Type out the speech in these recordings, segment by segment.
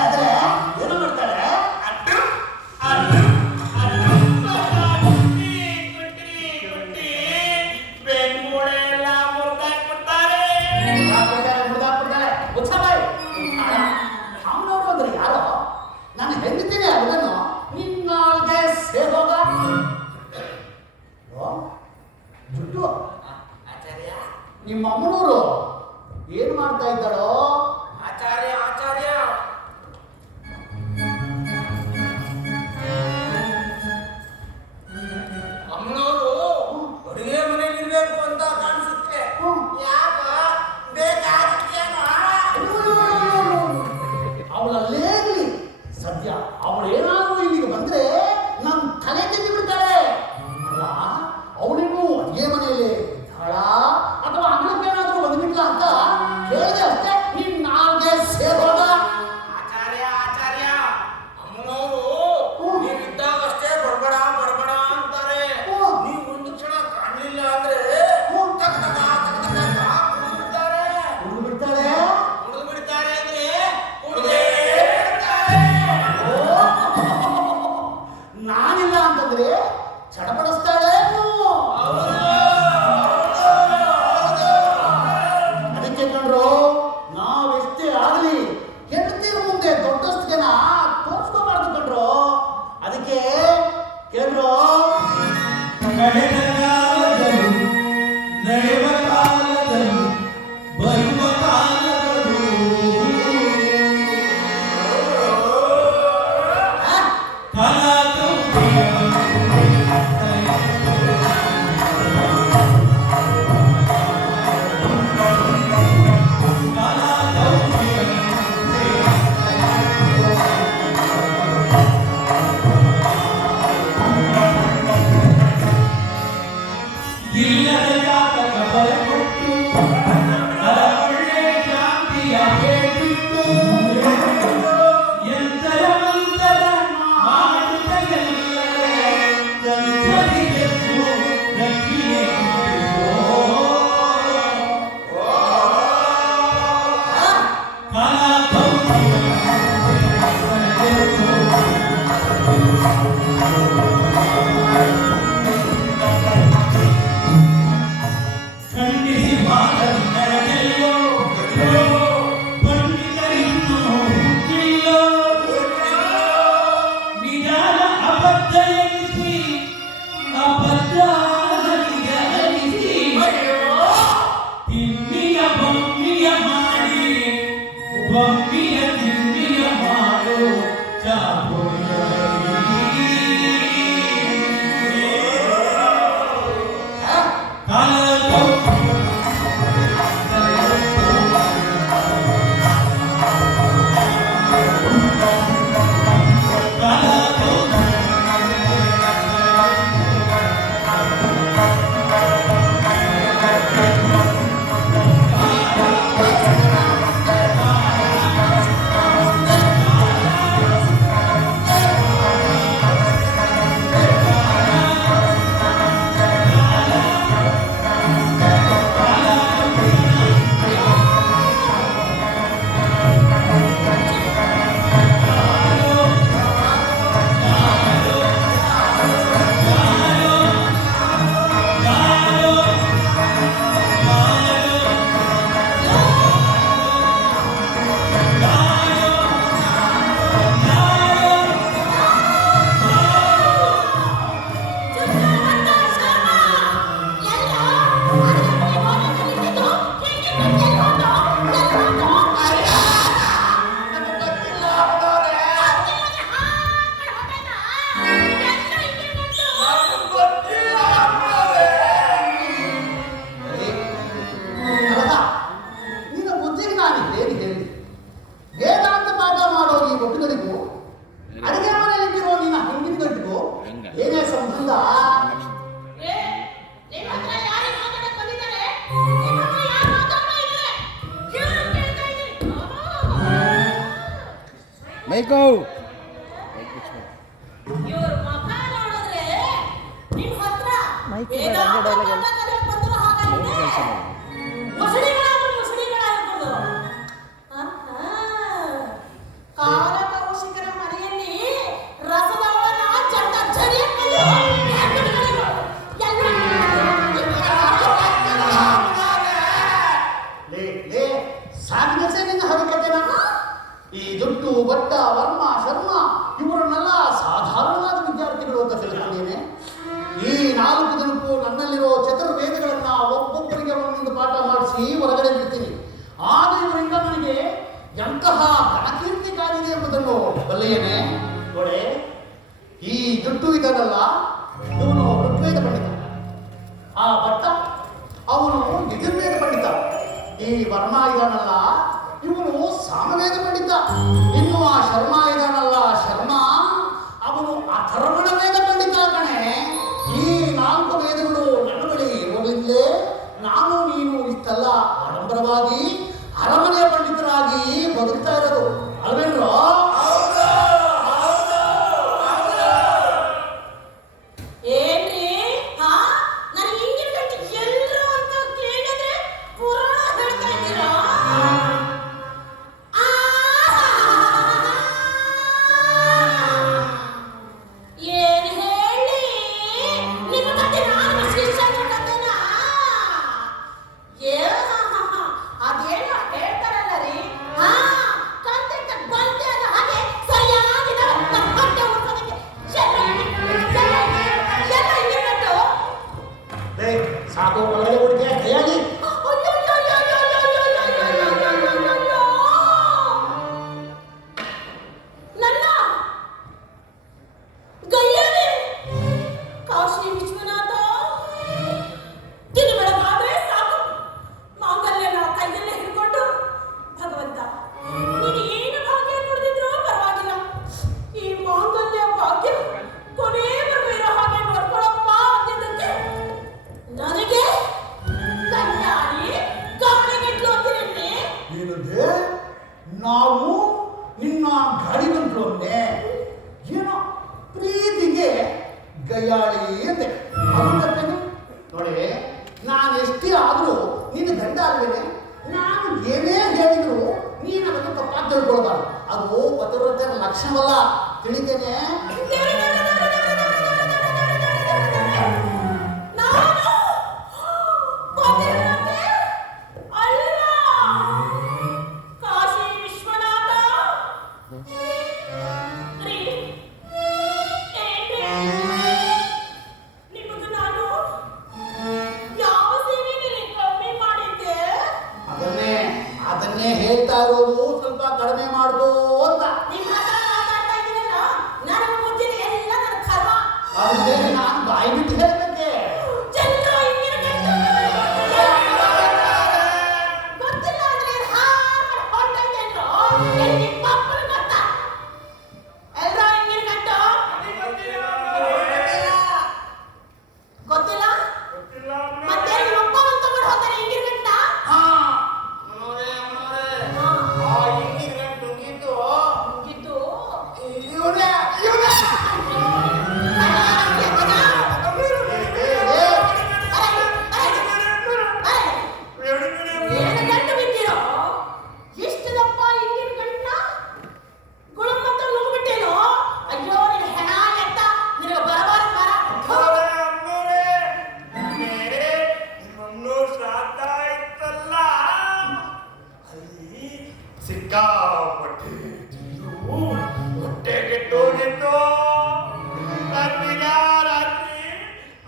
ಆದ್ರೆ ಏನೋ ಮಾಡ್ತಾಳೆ, ಅಡ್ಡು ಅಡ್ಡು ನಾನು ಹೆಂಡ್ತೀನಿ ಅದನ್ನು ನಿನ್ನಾಲ್ಗೆ ಸೇರೋಗ ಜುಟ್ಟು ಆಚಾರ್ಯ. ನಿಮ್ಮ ಅಮ್ಮನೂರು ಏನ್ ಮಾಡ್ತಾ ಇದ್ದಾಳೋ? ಆಚಾರ್ಯ ಆಚಾರ್ಯ ಅಮ್ಮನವರು ಅಡುಗೆ ಮನೆಯಲ್ಲಿ ಇರ್ಬೇಕು ಅಂತ ಕಾಣಿಸುತ್ತೆ. ಯಾಕ ಬೇಕಾಗಿತ್ತೇನೋ? ಅವಳಲ್ಲೇ ಇರ್ಲಿ. ಸದ್ಯ ಅವಳೇನಾದ್ರೂ ಇಲ್ಲಿಗೆ ಬಂದ್ರೆ ನಮ್ ತಲೆ ತೆಗೆದು ಬಿಡ್ತಾಳೆ. ಅಲ್ಲ, ಅವಳಿಗೂ ಅಡುಗೆ ಮನೆಯಲ್ಲಿ ಇದ್ದಾಳ ಅಥವಾ ಅಂಗಳಕ್ಕೇನಾದ್ರೂ ಬಂದ್ಬಿಟ್ಲ ಅಂತ ಕೇಳಿದೆ ಅಷ್ಟೇ. ನೀನ್ ನಾಲ್ಗೆ ಸೇರೋದ. ಆಚಾರ್ಯ ಆಚಾರ್ಯ ಅಮ್ಮನವರು ನೀವಿದ್ದಾಗಷ್ಟೇ ಬಡಬಡ ಬಡಬಡ ಅಂತಾರೆ. ನೀವು ಒಂದು ಕ್ಷಣ ಕಾಣಲಿಲ್ಲ ಅಂದ್ರೆ ಕುಡಿದು ಬಿಡ್ತಾಳೆ. ಕುಡಿದು ಬಿಡ್ತಾರೆ ಅಂದ್ರೆ ಕುಡಿದೇ ಬಿಡ್ತಾರೆ. ನಾನಿಲ್ಲ ಅಂತಂದ್ರೆ ಚಡಪಡಿಸ್ತಾಳೆ. ಅದಕ್ಕೆ ಕಂಡ್ರು, ನಾವೆಷ್ಟೇ ಆಗಲಿ ಹೆಂಡತಿರ ಮುಂದೆ ದೊಡ್ಡಸ್ತಿಗೆನ ತೋರಿಸ್ಕೋಬಾರ್ದು ಕಂಡ್ರು. ಅದಕ್ಕೆ ಕೇಳ್ರು, ನಡೆದ ಕಾಲದಲ್ಲೂ ನಡೆವ ಕಾಲದಲ್ಲೂ ಬರುವ ಕಾಲದಲ್ಲೂ ಇಲ್ಲದ ಜಾತಕ ಬರಕೊಟ್ಟು ಒಳ್ಳೆ ಶಾಂತಿಯ ಕೇಳಿಟ್ಟು ಎಂತರ ಮಂತರ ಮಾಡುತ್ತ ಎಲ್ಲರೇ ತಂತ್ರರಿಗೆದ್ದು ದಕ್ಷಿಣೆ ಖಂಡಿಸಿ ಮಾತನ್ನರಗೆಲ್ಲೋ ಪಂಡಿತರಿನ್ನೂ ಹುಟ್ಟಿಲ್ಲೋ ನಿಜಾನ ಅಬದ್ಧ ಎನಿಸಿ ಅಬದ್ಧ ಅನಿಸಿ ತಿನ್ನಿಯ ಬೊಮ್ಮಿಯ ಮಾಡಿ ಬೊಮ್ಮಿಯ ತಿನ್ನಿಯ ಮಾಡು ಚಾಪುರಿ ಮೈಕೋ ಇವ್ರ ಮಕ ನೋಡಿದ್ರೆ ನಿಮ್ ಹತ್ರ ಮೈಕ್ ಮುಸುಡಿಗಳಾಗ್ಬಿಡು ಮುಸುಡಿಗಳಾಗ್ಬಿಡು ಸಾಗಿದಸೆ ನಿನ್ನ ಹರಿಕತೆನ ಈ ದುಡ್ಡು ಭಟ್ಟ ವರ್ಮ ಶರ್ಮ ಇವರನ್ನೆಲ್ಲ ಸಾಧಾರಣವಾದ ವಿದ್ಯಾರ್ಥಿಗಳು ಅಂತ ತಿಳ್ಕೊಂಡಿದ್ದೇನೆ. ಈ 4 ದಿನಕ್ಕೂ ನನ್ನಲ್ಲಿರೋ ಚತುರ್ವೇದಗಳನ್ನ ಒಬ್ಬೊಬ್ಬರಿಗೆ ಒಂದೊಂದು ಪಾಠ ಮಾಡಿಸಿ ಹೊರಗಡೆ ಬಿಡ್ತೀನಿ. ಆಗ ಇವರಿಂದ ನನಗೆ ಎಂತಹ ಘನಕೀರ್ತಿಕಾರಿದೆ ಎಂಬುದನ್ನು ಬಲ್ಲೆಯೇನೆ. ನೋಡೆ, ಈ ದುಡ್ಡು ಇದನ್ನಲ್ಲ, ಇವನು ಋಗ್ವೇದ ಪಂಡಿತ, ಆ ಭಟ್ಟ ಅವನು ಯಜುರ್ವೇದ ಪಂಡಿತ, ಈ ವರ್ಮ ಇದನ್ನಲ್ಲ ಇವನು ಸಾಮವೇದ ಪಂಡಿತ, ಇನ್ನು ಆ ಶರ್ಮ ಇದನ್ನಲ್ಲ ಶರ್ಮ ಅವನು ಅಥರ್ವಣ ವೇದ ಪಂಡಿತ ಕಣೆ. ಈ 4 ವೇದಗಳು ನನ್ನ ಬಳಿ ಇರುವುದರಿಂದಲೇ ನಾನು ನೀನು ಇಷ್ಟೆಲ್ಲ ಆಡಂಬರವಾಗಿ ಅರಮನೆಯ ಪಂಡಿತರಾಗಿ ಬದುಕ್ತಾ ಇರೋದು ಅಲ್ವೇನ್ರೋ? ಏನ್ರಿ ಹಾ ನಾನು ಹಿಂಗಿನ ಗಂಟೆ ಎಲ್ಲರೂ ಅಂತ ಕೇಳಿದ್ರೆ ಪುರಾಣ ಹೇಳ್ತಾ ಇದ್ದೀರಾ? ಏನ್ ಹೇಳಿ ನಿಮ್ಮ ಕತೆ ನಾನು ಶಿಷ್ಯನ ಕತೆನ ಅದೇನೋ ಹೇಳ್ತಾರಲ್ಲ ರೀ, ಹಾ ಕತೆ ಬಂದೆ ಅನ್ನೋ ಹಾಗೆ ಸರಿಯಾಗಿ ನಮ್ಮ ಹೊಟ್ಟೆ ಉಳ್ಸೋದಕ್ಕೆ ಎಲ್ಲ ಹಿಂಗಿರ್ಬೇಕು. ಸಾಕು ಒಳಗಡೆ ಹುಡುಗಿ ಕೈಯಾಗಿ ನನ್ನ ಗಯ್ಯನೇ ಕಾಶಿ ವಿಶ್ವನಾಥ, ದಿನ ಬೆಳಗಾದ್ರೆ ಸಾಕು ಮಾಂಗಲ್ಯನ ಕೈಯಲ್ಲೇ ಹಿಡ್ಕೊಂಡು ಭಗವಂತ ನೀನು ಏನು ಭಾಗ್ಯ ಕೊಡ್ತಿದ್ರು ಪರವಾಗಿಲ್ಲ, ಈ ಮಾಂಗಲ್ಯ ಭಾಗ್ಯ ಕೊನೆವರೆಗೂ ಇರೋ ಹಾಗೆ ನೋಡ್ಕೊಳಪ್ಪ ಅಂದಿದ್ದಕ್ಕೆ ನನಗೆ ಕಣ್ಣಾಡಿ ಗಾಳಿಗಿಟ್ಲು ಅಂತಿರನ್ನೇ. ಏನಂದ್ರೆ ನಾವು ನಿನ್ನ ಗಾಳಿಗಂಟ್ಲು ಅಂದೆ, ಏನೋ ಪ್ರೀತಿಗೆ ಗಯಾಳಿ ಅಂತೆ. ಅದಕ್ಕೇನು ನೋಡಿ, ನಾನು ಎಷ್ಟೇ ಆದರೂ ನಿನ್ನ ಗಂಡ ಅಲ್ವೇನೆ, ನಾನು ಏನೇ ಹೇಳಿದ್ರು ನೀನು ಅದನ್ನು ತಪ್ಪಾಗಿ ತಿಳ್ಕೊಳ್ಬಾರ್ದು. ಅದು ಪತಿವ್ರತೆಯ ಲಕ್ಷಣವಲ್ಲ, ತಿಳಿತೇನೆ. ನಾನು ಪತಿವ್ರತೆ ಅಲ್ಲ, ಕಾಶಿ ವಿಶ್ವನಾಥ ರೀ, ನಿಮಗೆ ನಾನು ಯಾವ ಸೇವೆಯಲ್ಲಿ ಕಮ್ಮಿ ಮಾಡಿದ್ದೆ? ಅದನ್ನೇ ಹೇಳ್ತಾ ಇರೋದು, ಸ್ವಲ್ಪ ಕಡಿಮೆ ಮಾಡ್ಕೋ ಅಂತ. ನಿಮ್ಮ ಹತ್ರ ಮಾತಾಡ್ತಾ ಇದ್ದೀನಲ್ಲ, ನನಗೆ ಗೊತ್ತಿದೆ ಎಲ್ಲ ನನ್ನ ಕರ್ಮ. ಅದೇ ನಾನು ಬಾಯಿ ಬಿಟ್ಟು ಹೇಳ್ಬೇಕೆ. ಚಂದ್ರ ಹಿಂಗಿನ ಗಂಟು ಗೊತ್ತಿಲ್ಲ ಅಂದ್ರೆ ಹಾಗೆ ಹೊಂಟೈತೇನ್ರೋ? ಎಲ್ಲಿ ಪಾಪನ ಗೊತ್ತಾ? ಎಲ್ರೋ ಹಿಂಗಿನ ಗಂಟು ಗೊತ್ತಿಲ್ಲ? ಮತ್ತೆ ಒಬ್ಬ ತಗೊಂಡು ಹೋಗ್ತಾರೆ ಹಿಂಗಿನ ಗಂಟ. ಹಾ, ಅಮ್ಮನವ್ರೆ, ಆ ಹಿಂಗಿನ ಗಂಟು ನುಂಗಿದ್ದು ಮುಗಿದ್ದು ಇವ್ನೇ. ಏನು ಗಂಟು ಬಿದ್ದಿರೋ? ಎಷ್ಟು ದಪ್ಪ ಹಿಂಗಿನ ಗಂಟನ ಗುಳಮತ್ತ ನುಂಗ್ಬಿಟ್ಟೇನೋ? ಅಯ್ಯೋ ನಿನ್ನ ಹೆಣ ಎತ್ತ, ನಿನಗೆ ಬರಬಾರ ಬರ. ಅಮ್ಮನವ್ರೆ, ನಿಮ್ಮನ್ನು ಶ್ರಾದ್ದ ಇತ್ತಲ್ಲ, ಅಲ್ಲಿ ಸಿಕ್ಕಾಪಟ್ಟೆ ತಿಂದು ಹೊಟ್ಟೆ ಕೆಟ್ಟೋಗಿತ್ತು. ರಾತ್ರಿ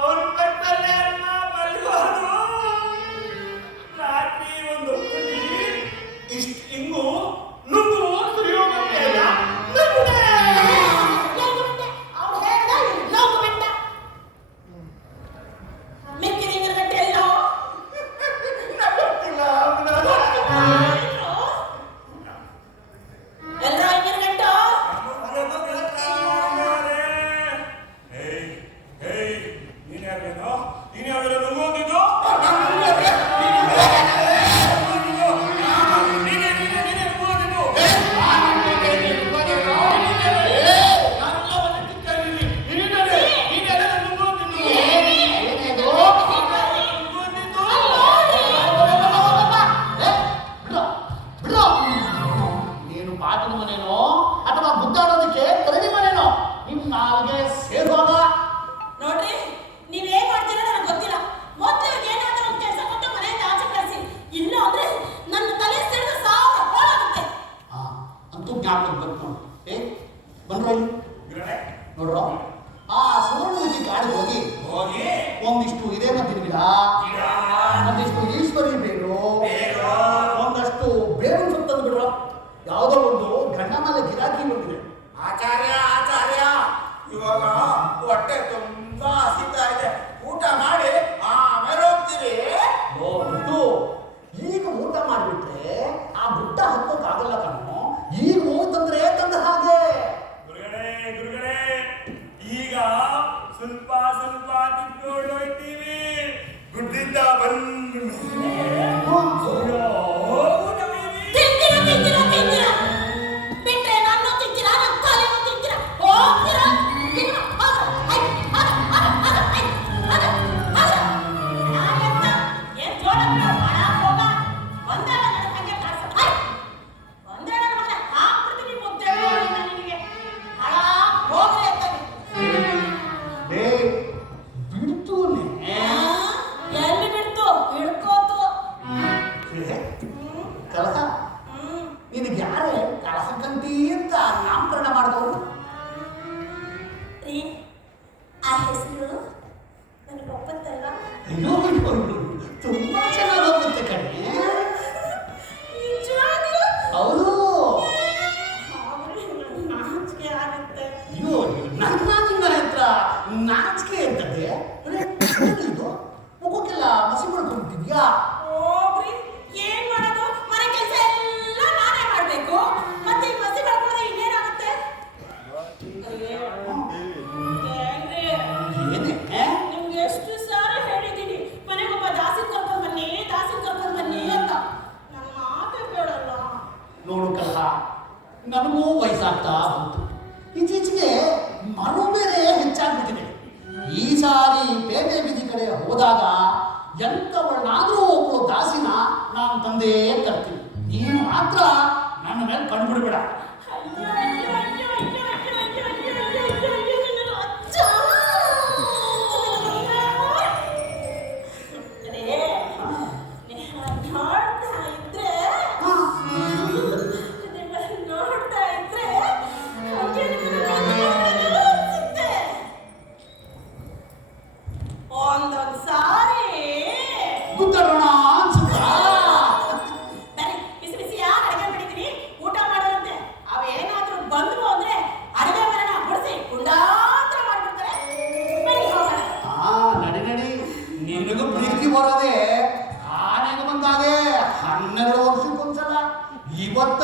ಅವ್ರ ಪಕ್ಕದಲ್ಲೇ ಅನ್ನ ಮಲಗೋದು. ರಾತ್ರಿ ಒಂದು ಹೊತ್ತಲ್ಲಿ ಇಷ್ಟು ಹಿಂಗು ನುಗ್ಗು ಸುರಿಯೋಗಕ್ಕೆ ಅಲ್ಲ ನುಗ್ಗುದೆ. ಅವ್ನು ಹೇಳ್ದ ಲೋಕ ಬಿಟ್ಟ. ಮೆಕ್ಕಿನ ಹಿಂಗಿನ ಗಂಟೆ ಎಲ್ಲೋ? ಗೊತ್ತಿಲ್ಲ ಅಮ್ಮನವ್ರೆ. ಎಲ್ರೋ ಹಿಂಗಿನ ಗಂಟು? ನೀನು ಪಾಟಿನ ಮನೇನೋ ಅಥವಾ ಗುದ್ದಾಡೋದಕ್ಕೆ ಕರಡಿ ಮನೇನೋ, ನಿಮ್ ನಾಲ್ಗೆ ಸೇರುವಾಗ ನೋಡ್ರಿ, ನೀವೇನ್ ಮಾಡ್ತೀರೋ ನನಗೆ ಗೊತ್ತಿಲ್ಲ. ಮೊದಲು ಏನಾದ್ರೂ ಒಂದು ಕೆಲಸ ಕೊಟ್ಟು ಮನೆಯಿಂದ ಆಚೆ ಕಳಿಸಿ, ಇಲ್ಲ ಅಂದ್ರೆ ನನ್ನ ತಲೆ ಜ್ಞಾಪಕ ಬಂತು ನೋಡಿ. ಬಂದ್ರು ಇಲ್ಲಿ ಗುರುಗಳೇ, ನೋಡ್ರೋ, ಆ ಸುವರ್ಣಮುಖಿ ಕಾಡಿಗೆ ಹೋಗಿ ಹೋಗಿ ಒಂದಿಷ್ಟು ಹಿರೇಮದ್ದಿನ ಗಿಡ, ಗಿಡ, ಒಂದಿಷ್ಟು ಈಶ್ವರಿ ಬೇರು, ಬೇರು, ಒಂದಷ್ಟು ಬೇವಿನ ಸೊಪ್ಪು ತಂದು ಬಿಡ್ರ. ಯಾವುದೋ ಒಂದು ಗಂಡ ಮೇಲೆ ಗಿರಾಕಿ ಬಂದಿದೆ. ಆಚಾರ್ಯ ಆಚಾರ್ಯ, ಇವಾಗ ಹೊಟ್ಟೆ ತುಂಬಾ ಹಸಿತಾ ಇದೆ, ಊಟ ಮಾಡಿ ಆಮೇಲೆ ಹೋಗ್ತೀವಿ. ನೋಡು, ಈಗ ಊಟ ಮಾಡಿಬಿಟ್ರೆ ಆ ಗುಡ್ಡ ಹತ್ತೋಕ್ಕಾಗಲ್ಲ ಕಣೋ. ಈಗ ಹೋಗ್ತಂದ್ರೆ ತಂದ ಹಾಗೆ. ಗುರುಗಳೇ ಗುರುಗಳೇ, ಈಗ ಸ್ವಲ್ಪ ಸ್ವಲ್ಪ ತಿನ್ಕೊಂಡು ಹೋಗ್ತೀವಿ. ಗುಡ್ಡಿಂದ ಬಂದು ತಿಂತೀರಾ ಬಿಟ್ರೆ ನನ್ನ ತಿಂತೀರಾ, ನನ್ನ ಕಾಲೇನು ತಿಂತೀರಾ, ಹೋಗ್ತೀರಾ ಎಲ್ಲಿ ಬಿಡ್ತು ಹಿಡ್ಕೋತು. ಕಲಸ ನಿನಗೆ ಯಾರೇ ಕಳಸಕ್ಕಂತಿ ಅಂತ ನಾಮಕರಣ ಮಾಡಿದವರು? ಆ ಹೆಸರು ನನಗೆ ಒಪ್ಪತ್ತಲ್ಲ. ಅಯ್ಯೋ ತುಂಬಾ ಚೆನ್ನಾಗಿ ಹೋಗುತ್ತೆ ಕಣೆ. ನಿಜವಾಗ್ಲೂ ಹೌದು. ನಾಚಿಕೆ ಆಗುತ್ತೆ. ಅಯ್ಯೋ ನನ್ನ ನಿನ್ನ ಹತ್ರ ನಾಚಿಕೆ ಇರ್ತದೆ. ಇದು ಮುಖಕ್ಕೆಲ್ಲ ಮಸಿ ಮಾಡ್ಕೊಂಡ್ಬಿಟ್ಟಿದ್ಯಾ? ಹೋಗ್ರಿ, ಏನ್ ಮಾಡೋದು? ಮನೆ ಕೆಲಸ ಎಲ್ಲ ನಾನೇ ಮಾಡ್ಬೇಕು. ಮತ್ತೆ ಈ ಮಸಿ ಮಾಡ್ಕೊಂಡ್ರೆ ಇನ್ನೇನಾಗುತ್ತೆ? ಏನೇ ನಿಮ್ಗೆ ಎಷ್ಟು ಸಾರಿ ಹೇಳಿದ್ದೀನಿ, ಮನೆಗೊಬ್ಬ ದಾಸಿ ಕರ್ಕೊಂಡ್ ಬನ್ನಿ ಅಂತ. ನನ್ನ ಮಾತೇ ಕೇಳಲ್ಲ. ನೋಡು ಕಲಹ, ನನಗೂ ವಯಸ್ಸಾಗ್ತಾ ಬಂತು. ಇತ್ತೀಚೆಗೆ ಮರು ಬೇರೆ ಹೆಚ್ಚಾಗ್ಬಿಟ್ಟಿದೆ. ಈ ಸಾರಿ ಪೇಟೆ ಬೀದಿ ಕಡೆ ಹೋದಾಗ ಎಂಥವಳನ್ನಾದ್ರೂ ಒಬ್ಬಳು ದಾಸಿನ ನಾನು ತಂದೇ ತರ್ತೀನಿ. ನೀನು ಮಾತ್ರ ನನ್ನ ಮೇಲೆ ಕಂಡುಬಿಡ್ಬೇಡ. ಅಯ್ಯೋ ಅಯ್ಯೋ ಅಯ್ಯೋ ಅಯ್ಯೋ ಅಯ್ಯೋ ಅಯ್ಯೋ ಅಯ್ಯೋ ಅಯ್ಯೋ ಅಯ್ಯೋ ಅಯ್ಯೋ ನನ್ನ ಅಜ್ಜ. ನೋಡ್ತಾ ಇದ್ರೆ ಒಂದೊಂದು ಸಾರಿ ಗುದ್ದರೋಣ ಅನ್ಸುತ್ತಾ? ಬನ್ನಿ, ಬಿಸಿ ಬಿಸಿಯಾಗಿ ಅಡುಗೆ ಮಾಡಿದ್ದೀನಿ, ಊಟ ಮಾಡೋದಂತೆ. ಅವೇನಾದ್ರೂ ಬಂದ್ರು ಅಂದ್ರೆ ಅಡುಗೆ ಮನೆನ ಹೊಡಿಸಿ ಗುಂಡಾಂತರ ಮಾಡ್ಬಿಡ್ತಾರೆ. ಬನ್ನಿ ಹೋಗೋಣ. ನಡಿ ನಿನಗೂ ಪ್ರೀತಿ ಬರೋದೆ ಆನೆಗೆ ಬಂದಾಗೆ 12 ವರ್ಷಕ್ಕೊಂದ್ಸಲ. ಇವತ್ತ